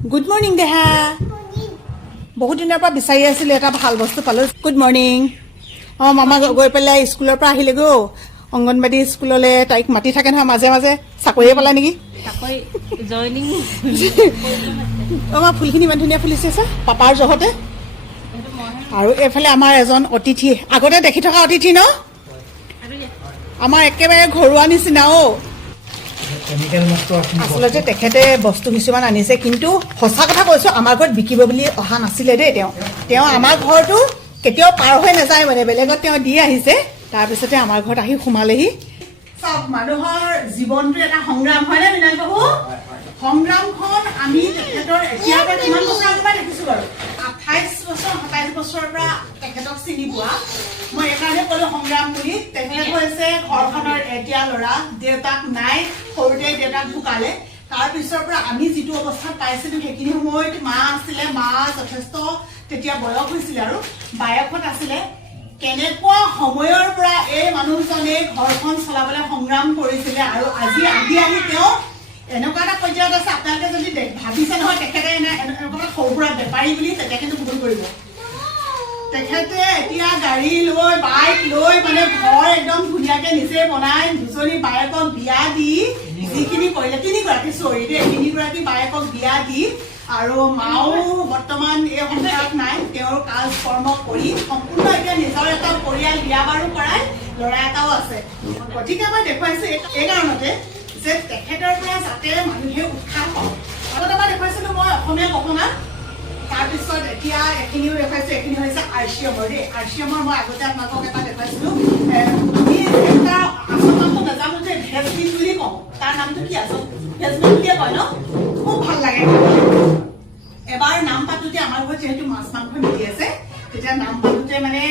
good morning দেহা বহুত দিনৰ পৰা বিচাৰি আছিলোঁ এটা ভাল বস্তু পালোঁ গুড মৰ্ণিং অঁ মামা গৈ পেলাই স্কুলৰ পৰা আহিলেগৈ অংগনবাদী স্কুললৈ তাইক মাতি থাকে নহয় মাজে মাজে চাকৰিয়ে পালে নেকি আমাৰ ফুলখিনি ইমান ধুনীয়া ফুলিছে চা পাপাৰ জহতে আৰু এইফালে আমাৰ এজন অতিথি আগতে দেখি থকা অতিথি ন আমাৰ একেবাৰে ঘৰুৱা নিচিনা অ' আচলতে তেখেতে বস্তু কিছুমান আনিছে কিন্তু সঁচা কথা কৈছোঁ আমাৰ ঘৰত বিকিব বুলি অহা নাছিলে দেই তেওঁ আমাৰ ঘৰটো কেতিয়াও পাৰ হৈ নাযায় মানে বেলেগত তেওঁ দি আহিছে তাৰপিছতে আমাৰ ঘৰত আহি সোমালেহি চব মানুহৰ জীৱনটো এটা সংগ্ৰাম হয়নে মৃণাল বাবু সংগ্ৰামখন আমি তেখেতৰ এতিয়াৰ পৰা কিমান বছৰৰ পৰা দেখিছোঁ বাৰু 28 বছৰ 27 বছৰৰ পৰা তেখেতক চিনি পোৱা মই এইকাৰণে ক'লোঁ সংগ্ৰাম বুলি তেখেত হৈছে ঘৰখনৰ এতিয়া ল'ৰা দেউতাক নাই সৰুতে দেউতাক ঢুকালে তাৰপিছৰ পৰা আমি যিটো অৱস্থাত পাইছিলোঁ সেইখিনি সময়ত মা আছিলে মা যথেষ্ট তেতিয়া বয়স হৈছিলে আৰু বায়সত আছিলে কেনেকুৱা সময়ৰ পৰা এই মানুহজনে ঘৰখন চলাবলৈ সংগ্ৰাম কৰিছিলে আৰু আজি আহি তেওঁ এনেকুৱা এটা পৰ্যায়ত আছে আপোনালোকে যদি ভাবিছে নহয় তেখেতে এনেকুৱা সৰু সুৰা বেপাৰী বুলি তেতিয়া কিন্তু ভুল কৰিব তেখেতে এতিয়া গাড়ী লৈ বাইক লৈ মানে ঘৰ একদম ধুনীয়াকে নিজে বনাই দুজনী বায়েকক বিয়া দি যিখিনি কৰিলে তিনিগৰাকী বায়েকক বিয়া দি আৰু মাও বৰ্তমান এই সংসাৰত নাই তেওঁৰ কাজ কৰ্ম কৰি সম্পূৰ্ণ এতিয়া নিজৰ এটা পৰিয়াল বিয়া বাৰু কৰাই ল'ৰা এটাও আছে গতিকে মই দেখুৱাইছো এই কাৰণতে যে তেখেতৰ পৰা যাতে মানুহে উৎসাহ পাওঁ আগতে মই দেখুৱাইছিলো মই অসমীয়া গহনা তাৰপিছত এতিয়া এইখিনিও দেখুৱাইছো এইখিনি হৈছে আৰচিএমৰ দেই আৰচিএমৰ মই আগতে আপোনালোকক এটা দেখুৱাইছিলো আমি এটা আচল নামটো নাজানো যে ভেজমিন বুলি কওঁ তাৰ নামটো কি আচল ভেজমিন বুলিয়ে কয় ন খুব ভাল লাগে এবাৰ নাম পাতোতে আমাৰ ঘৰত যিহেতু মাছ মাংস মিলি আছে তেতিয়া নাম পাতোতে মানে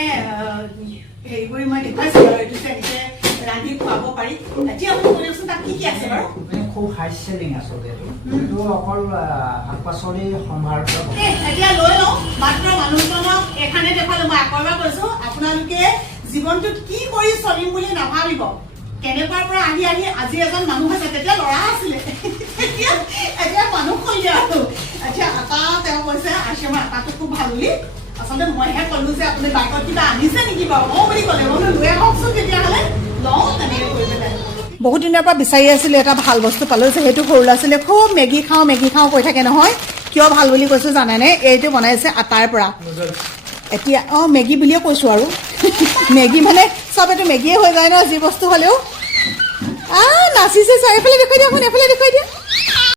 হেৰি কৰি মই দেখুৱাইছিলো আৰু এইটো এনেকে ৰান্ধি খুৱাব পাৰি এতিয়া আপুনি কৈছে তাত কি আছে বাৰু খুব হাই চেলিং আচলতে এইটো অকল শাক পাচলি সম্ভাৰ এতিয়া লৈ লওঁ মাত্ৰ মানুহজনক এখানে দেখালো মই আকৌ এবাৰ কৈছো আপোনালোকে জীৱনটোত কি কৰি চলিম বুলি নাভাবিব কেনেকুৱাৰ পৰা আহি আজি এজন মানুহ আছে তেতিয়া ল'ৰা আছিলে এতিয়া মানুহ কৰিলে আৰু এতিয়া আটা তেওঁ কৈছে আৰচিএমৰ আটাটো খুব ভাল বুলি আচলতে মইহে ক'লো যে আপুনি বাইকত কিবা আনিছে নেকি বাৰু অঁ বুলি ক'লে মই লৈ আহকচোন তেতিয়াহ'লে লওঁ তেনেকৈ কৰি পেলাই বহুত দিনৰ পৰা বিচাৰি আছিলোঁ এটা ভাল বস্তু পালোঁ যে সেইটো সৰু ল'ৰা ছোৱালীয়ে খুব মেগী খাওঁ কৈ থাকে নহয় কিয় ভাল বুলি কৈছোঁ জানেনে এইটো বনাইছে আটাৰ পৰা এতিয়া অঁ মেগী বুলিয়ে কৈছোঁ আৰু মেগী মানে চব এইটো মেগীয়ে হৈ যায় ন যি বস্তু হ'লেও নাচিছে চাৰিওফালে দেখুৱাই দিয়া